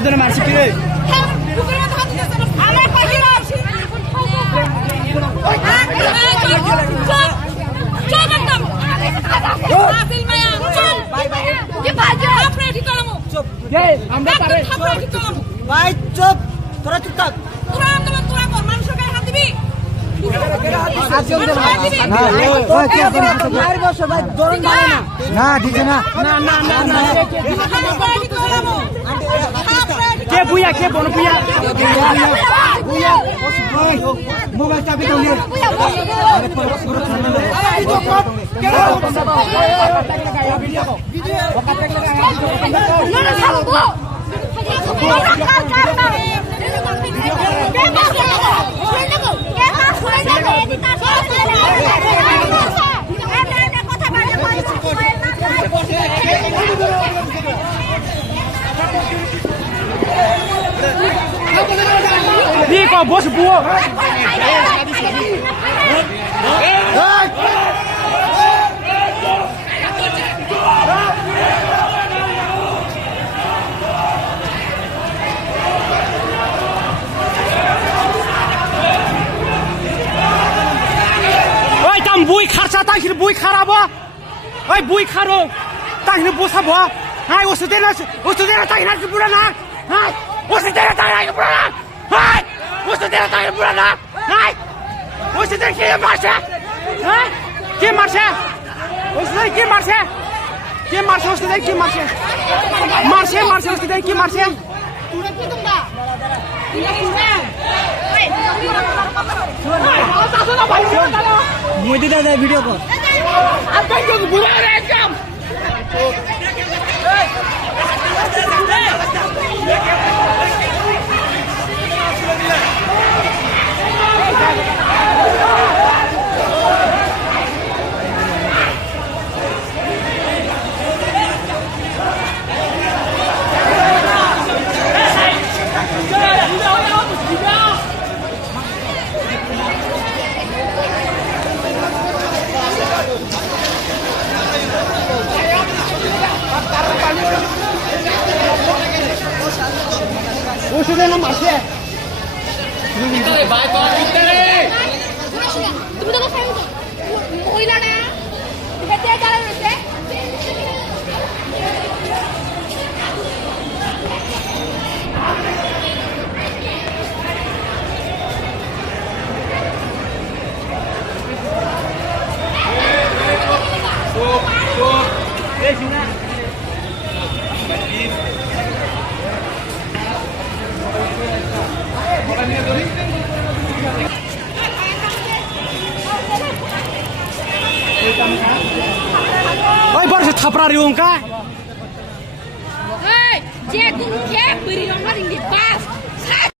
Sudah masih kiri. Baik, cup. Tora cup tak. না দিছে না কে বুয়া কে বন বুয়া মোবাইল চাবি তো নিয়ে Đi có bố sụp bùa. Ôi tầm bùi khát sao tay bùi khát à bố. Ôi bùi khát rồi. Tay bố sao bố. Hai ô tên là tay nó bùa na. Hai ô tên là tay nó bùa na. Hai usted tiene que ir a la. ¡Ay! ¡Usted tiene que marcha! ¿Eh? ¿Quién marcha? ¿Usted quién marcha? ¿Quién marcha? ¿Usted quién marcha? Marcha, marcha, usted quién marcha? Muy de la video por. Usted no marche. Bye bye. তুমি তো মহিলা না হেঁটে গেলে রয়েছে Oi, baru thapra riung ka? Hei, je tu ke beri nomor ini pas.